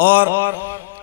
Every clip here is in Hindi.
और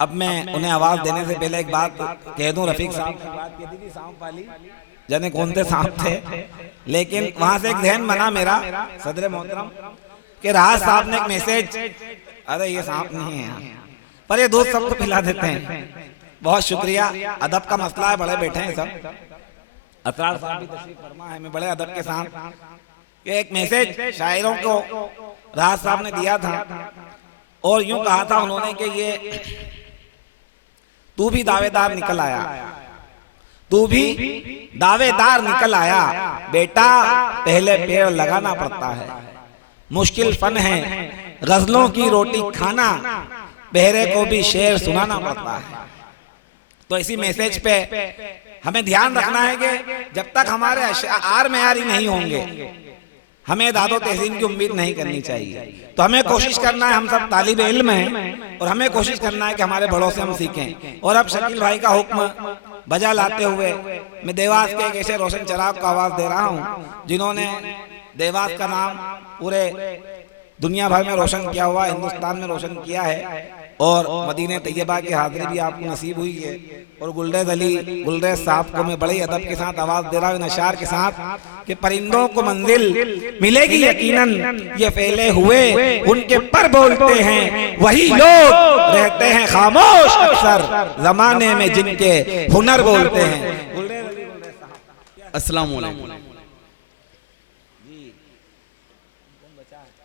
अब मैं उन्हें आवाज देने से पहले एक बात कह दूं, रफीक साहब ने बात कही थी कि सांप वाली जाने कौन से सांप थे, लेकिन वहां से एक ध्यान बना मेरा सदर मोहतरम कि राहत साहब ने एक मैसेज, अरे ये सांप नहीं है यहाँ पर ये दूध सबको पिला देते हैं। बहुत शुक्रिया, अदब का मसला है, बड़े बैठे हैं सब, असरार साहब भी तशरीफ फरमा है, मैं बड़े अदब के साथ एक मैसेज शायरों को राहत साहब ने दिया था और यूं कहा था उन्होंने कि ये तू भी दावेदार निकल आया, तू भी दावेदार निकल आया, बेटा पहले पेड़ लगाना पड़ता है, मुश्किल फन है गजलों की रोटी खाना, बहरे को भी शेर सुनाना पड़ता है। तो इसी मैसेज पे हमें ध्यान रखना है कि जब तक हमारे अशआर मेयारी नहीं होंगे हमें दादो तहसीन की उम्मीद नहीं करनी चाहिए। तो हमें कोशिश करना है, हम सब तालिब इल्म हैं और हमें कोशिश करना है कि हमारे बड़ों से हम सीखें। और अब शकील भाई का हुक्म बजा लाते हुए मैं देवास के एक ऐसे रोशन चराग को आवाज दे रहा हूँ जिन्होंने देवास का नाम पूरे दुनिया भर में रोशन किया हुआ, हिंदुस्तान में रोशन किया है और मदीने तैयबा की हाजिरी भी आपको नसीब हुई है। और गुलरेज अली गुलरेज साहब को मैं बड़े अदब के साथ आवाज दे रहा हूँ नशार के साथ कि परिंदों को मंजिल मिलेगी यकीनन, ये फैले हुए उनके पर बोलते हैं, वही लोग रहते हैं खामोश अक्सर जमाने में जिनके हुनर बोलते हैं। अस्सलाम वालेकुम।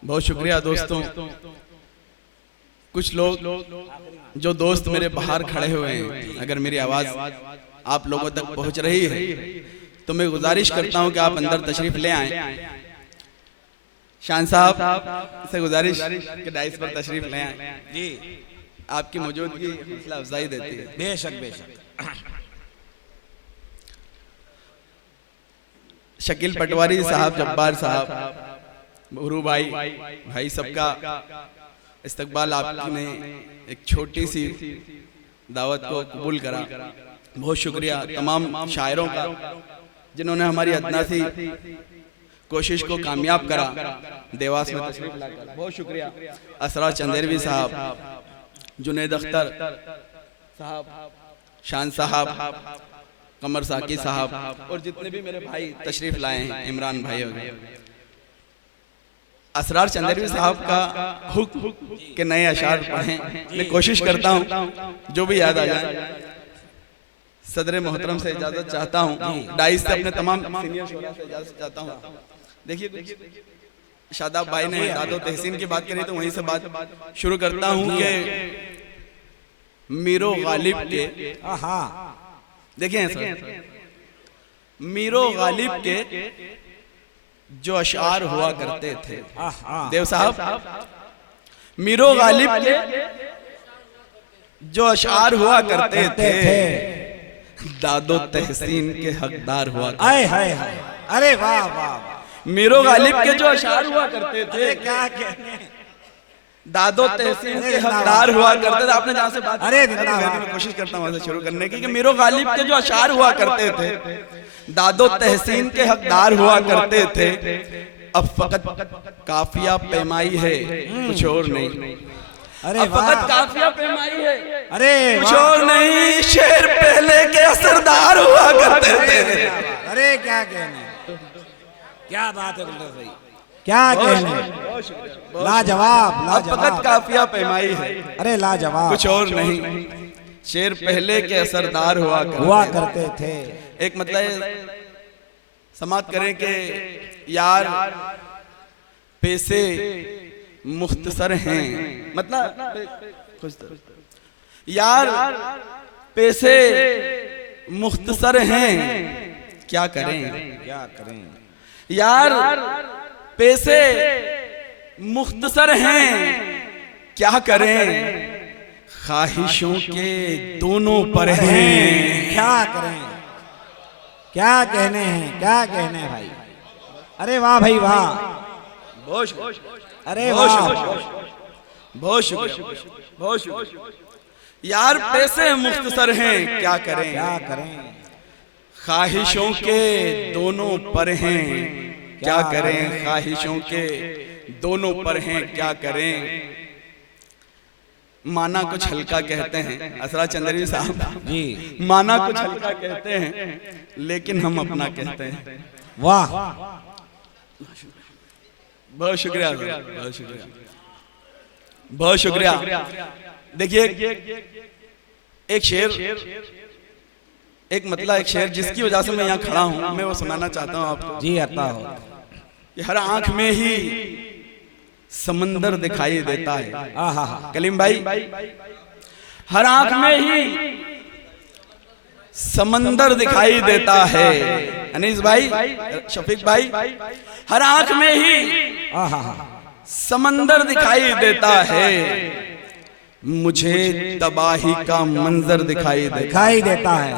बहुत शुक्रिया दोस्तों। कुछ लोग जो दोस्त मेरे बाहर खड़े हुए हैं, अगर मेरी आवाज आप लोगों तक पहुंच रही है तो मैं गुजारिश करता हूं कि आप अंदर तशरीफ ले आएं। शान साहब से गुजारिश कि डाइस पर तशरीफ ले आएं जी, आपकी मौजूदगी हौसला अफजाई देती है। बेशक बेशक। शकील पटवारी साहब, जब्बार साहब, भुरू भाई सबका इस्तकबाल आपकी ने एक छोटी सी दावत को कबूल करा। बहुत शुक्रिया तमाम शायरों का जिन्होंने हमारी अदना सी कोशिश को कामयाब करा देवास में तशरीफ लाकर। बहुत शुक्रिया असरार चंदेरवी साहब, जुनेद अख्तर साहब, शान साहब, कमर साकी साहब और जितने भी मेरे भाई तशरीफ लाए हैं, इमरान भाई वगैरह। असरार चंदेरवी साहब का हुक्म के नए अशार पढ़ें, मैं कोशिश करता हूं जो भी याद आ जाए। सदर मोहतरम से इजाजत चाहता हूं, डाइस से अपने तमाम सीनियर शोरा से इजाजत चाहता हूं। देखिए शादाब भाई ने दादो तहसीन की बात करी तो वहीं से बात शुरू करता हूं कि मीरो गालिब के, देखिए सर, मीरो गालिब के जो अशार हुआ करते थे, देव साहब, मीरो गालिब के जो अशार हुआ करते थे, दादो तहसीन के हकदार हुआ करते थे। अरे वाह वाह। मीरो गालिब के जो अशार हुआ करते थे, क्या कहने, दादो तहसीन के हकदार हुआ करते थे। आपने जहां से बात, अरे मैं कोशिश करता हूं वहां से शुरू करने की कि मीरो गालिब के जो अशार हुआ करते थे, दादो तहसीन के हकदार हुआ करते थे। अब फकत काफिया पैमाई है, कुछ और नहीं। अरे अब फकत काफिया पैमाई है, अरे कुछ और नहीं। शेर पहले के असरदार हुआ करते थे। अरे क्या कहने, क्या बात है गुलरेज भाई, क्या कहने, लाजवाब। अब फकत काफिया पैमाई है, अरे लाजवाब, कुछ और नहीं। शेर पहले के असरदार हुआ करते थे। एक मतलब समाप्त करें कि यार पैसे मुख्तसर हैं, मतलब यार पैसे मुख्तसर हैं, क्या करें यार पैसे मुख्तसर हैं, क्या करें, ख्वाहिशों के दोनों पर हैं, क्या करें, क्या कहने हैं, क्या कहने हैं भाई। अरे वाह भाई वाह, अरे वाह, बहुत शुक्रिया। यार पैसे मुख्तसर हैं, क्या करें, ख्वाहिशों के दोनों पर हैं, क्या करें, ख्वाहिशों के दोनों पर हैं, क्या करें। माना कुछ हल्का कहते हैं, असरा चंद्रवी साहब जी, माना कुछ हल्का कहते हैं लेकिन हम अपना कहते हैं। वाह, बहुत शुक्रिया, बहुत शुक्रिया, बहुत शुक्रिया। देखिए एक शेर, एक मतलब एक शेर जिसकी वजह से मैं यहाँ खड़ा हूँ, मैं वो सुनाना चाहता हूँ आपको। जी आता हो। कि हर आंख में ही समंदर दिखाई देता है। आहा, कलीम भाई, हर आंख में ही समंदर दिखाई देता है। अनीस भाई, शफीक भाई, हर आंख में ही आहा, समंदर दिखाई देता है, मुझे तबाही का मंजर दिखाई देता है।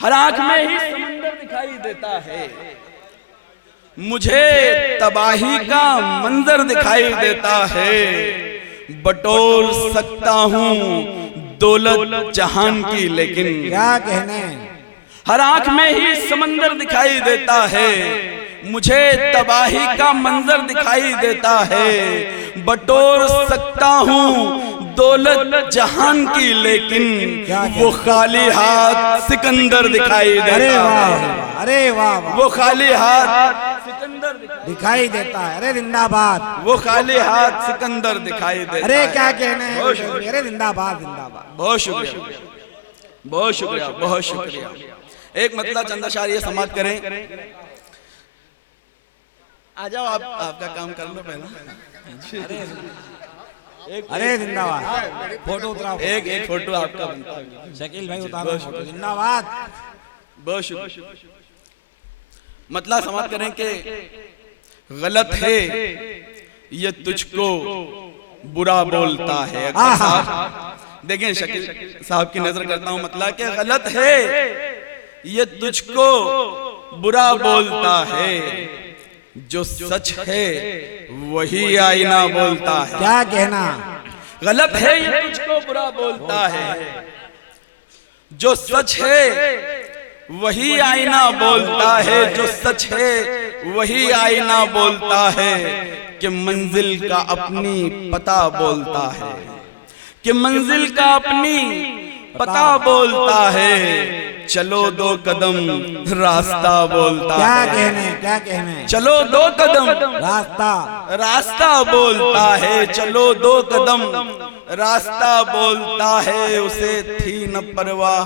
हर आंख में ही समंदर दिखाई देता है, मुझे तबाही का मंजर दिखाई देता है। बटोर सकता हूँ दौलत जहान की लेकिन क्या कहने, हर आंख में ही समंदर दिखाई देता है, मुझे तबाही का मंजर दिखाई देता है। बटोर सकता हूँ दौलत जहान की लेकिन वो खाली हाथ सिकंदर दिखाई देता अरे है। वाह, अरे वाह, वो खाली हाथ सिकंदर दिखाई देता है। अरे जिंदाबाद, वो खाली हाथ सिकंदर दिखाई देता अरे है। क्या कहने, अरे जिंदाबाद, जिंदाबाद। बहुत शुक्रिया, बहुत शुक्रिया, बहुत शुक्रिया। एक मतलब चंदा शायर ये समाप्त करें। आ जाओ, आप आपका काम कर लो पहला। अरे जिंदाबाद, फोटो उतराओ। एक फोटो आपका बनता है। शकील भाई उतारो फोटो। जिंदाबाद, बहुत शुक्रिया। मतलब समाप्त करें कि गलत है ये तुझको बुरा बोलता है। अकबर साहब देखें, शकील साहब की नजर करता हूं, मतलब कि गलत है ये तुझको बुरा बोलता है, जो सच है वही आईना बोलता है। क्या कहना, गलत है ये तुझको बुरा बोलता है, जो सच है वही आईना बोलता है, जो सच है वही आईना बोलता है। कि मंजिल का अपनी पता बोलता है, कि मंजिल का अपनी पता बोलता है। चलो दो कदम रास्ता बोलता क्या है। कहने, क्या कहने, चलो दो कदम रास्ता, रास्ता बोलता है। चलो दो कदम रास्ता बोलता है। उसे थी न परवाह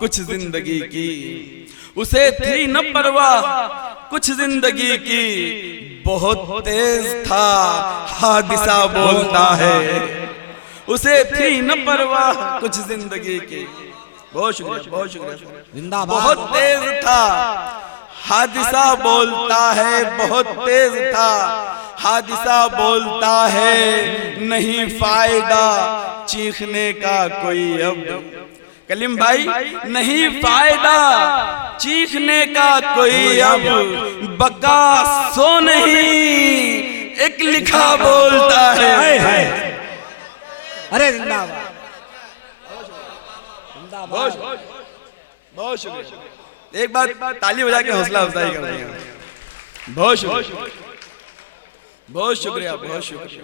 कुछ जिंदगी की, उसे थी न परवाह कुछ जिंदगी की। बहुत तेज था हादिसा बोलता है, उसे थी न परवाह कुछ जिंदगी की। बहुत शुक्रिया, बहुत शुक्रिया। जिंदाबाद, बहुत तेज था हादिसा बोलता है, बहुत तेज था हादिसा बोलता है। नहीं फायदा चीखने का कोई अब, कलीम भाई, नहीं फायदा चीखने का कोई अब। बका सो नहीं एक लिखा बोलता है। अरे जिंदाबाद, बहुत बहुत शुक्रिया। एक बार ताली बजा के हौसला अफजाई कर देंगे। बहुत शुक्रिया, बहुत शुक्रिया, बहुत शुक्रिया।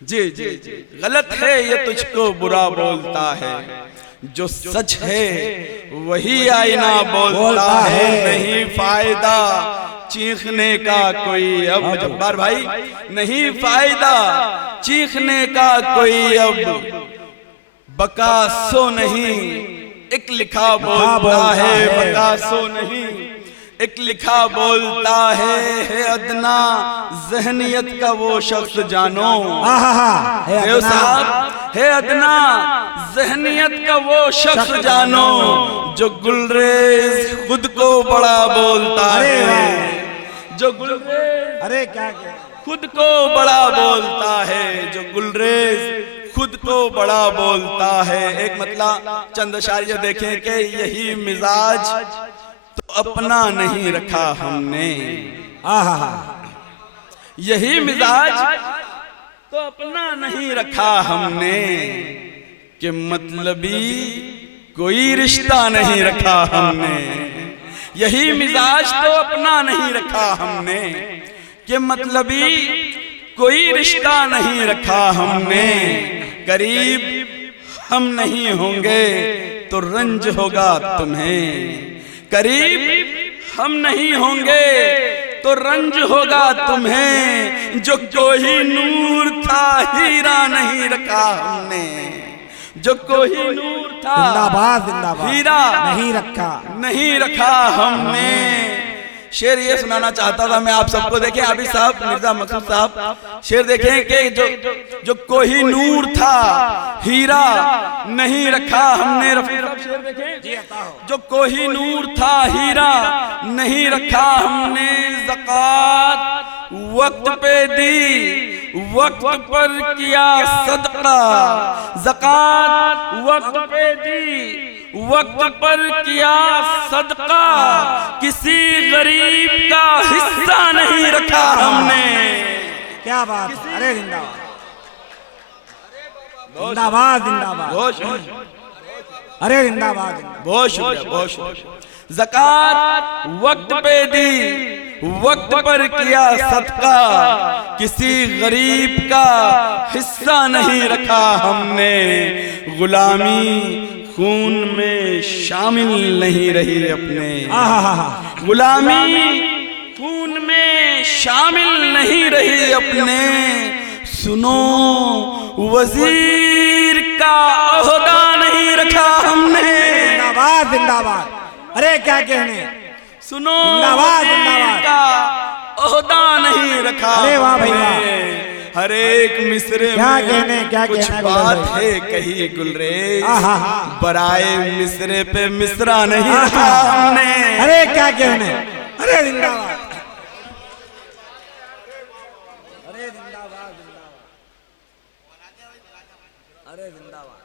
जी जी जी। गलत है ये तुझको बुरा बोलता है, जो सच है वही आईना बोलता है। नहीं फायदा चीखने का कोई अब, जब्बार भाई, नहीं फायदा चीखने का कोई अब। बका सो नहीं एक लिखा बोलता है, बका सो नहीं एक लिखा बोलता है। अदना जहनियत का वो शख्स जानो, है साहब, है अदना जहनियत का वो शख्स जानो, जो गुलरेज खुद को बड़ा बोलता है। जो गुलरेज, अरे क्या खुद को बड़ा बोलता है, जो गुलरेज खुद को बड़ा बोलता है। एक मतलब चंद शायर देखें कि यही मिजाज तो अपना नहीं रखा हमने, यही मिजाज तो अपना नहीं रखा हमने। कि मतलबी कोई रिश्ता नहीं रखा हमने, यही मिजाज तो अपना नहीं रखा हमने। कि मतलबी कोई रिश्ता नहीं रखा हमने। करीब हम नहीं होंगे तो रंज होगा तुम्हें, करीब हम नहीं होंगे तो रंज होगा तुम्हें। जो कोई नूर था हीरा नहीं रखा हमने, जो कोई नूर था जिंदाबाद जिंदाबाद, हीरा नहीं रखा हमने। शेर ये सुनाना चाहता था मैं आप सबको। देखें अभी साहब, मिर्जा मकसूद साहब, शेर देखें कि जो कोई नूर था हीरा नहीं रखा हमने। शेर देखें, जो कोई नूर था हीरा नहीं रखा हमने। ज़कात वक्त पे दी, वक्त पर किया सदका, ज़कात वक्त पे दी, वक्त पर किया सदका। किसी गरीब का हिस्सा नहीं रखा हमने। क्या बात, अरे जिंदाबाद जिंदाबाद जिंदाबाद, अरे जिंदाबाद, बहुत शुक्रिया, बहुत शुक्रिया। ज़कात वक्त पे दी, वक्त पर किया सदका। किसी गरीब का हिस्सा नहीं रखा हमने। गुलामी खून में शामिल नहीं रही अपने, गुलामी खून में शामिल नहीं रही अपने। सुनो वजीर का ओहदा नहीं रखा हमने। जिंदाबाद जिंदाबाद, अरे क्या कहने, सुनो जिंदाबाद वजीर जिंदाबाद का ओहदा नहीं रखा। अरे वाह भाई वाह, हर एक मिसरे क्या में कहने, क्या कुछ कहने बात गुलजार है कही गुलरेज। आहा, बराए मिसरे पे मिसरा नहीं रखा हमने। अरे क्या कहने, अरे जिंदाबाद, अरे जिंदाबाद जिंदाबाद, अरे जिंदाबाद।